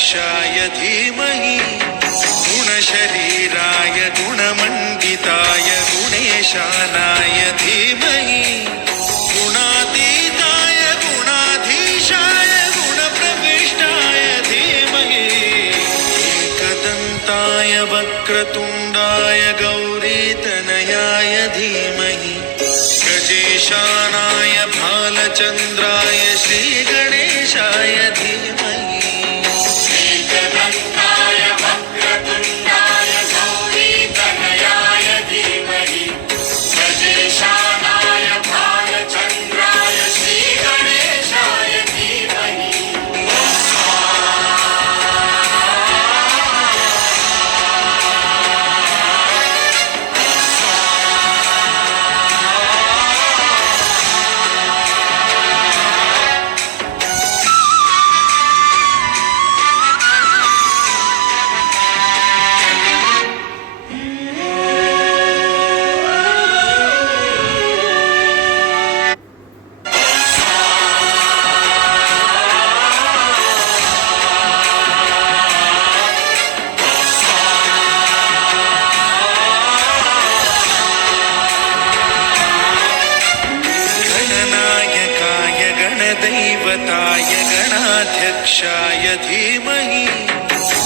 गणाध्यक्षाय धीमहि गुणशरीराय गुणमण्डिताय गुणेशानाय धीमहि गुणातीताय गुणाधीशाय गुणप्रविष्टाय धीमहि एकदन्ताय वक्रतुण्डाय गौरीतनयाय धीमहि गजेशानाय भालचन्द्राय श्रीगणेशाय धीमहि एकदन्ताय वक्रतुण्डाय गौरीतनयाय धीमहि गजेशानाय भालचन्द्राय श्रीगणेशाय धीमहि गणनायकाय गणदैवताय गणाध्यक्षाय धीमहि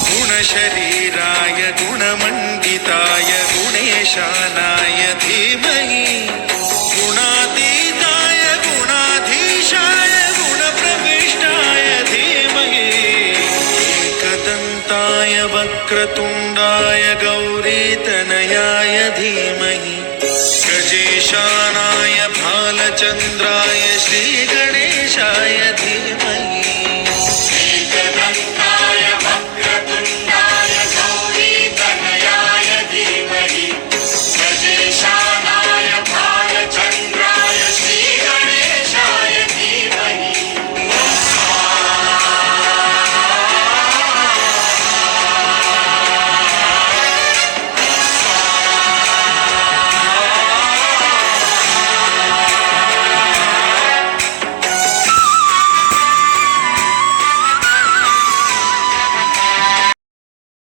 गुणशरीराय गुणमण्डिताय गुणेशानाय धीमहि गुणातीताय गुणाधीशाय गुणप्रविष्टाय धीमहि एकदन्ताय वक्रतुण्डाय गौरीतनयाय धीमहि गजेशानाय भालचन्द्राय श्रीगणेशाय धीमहि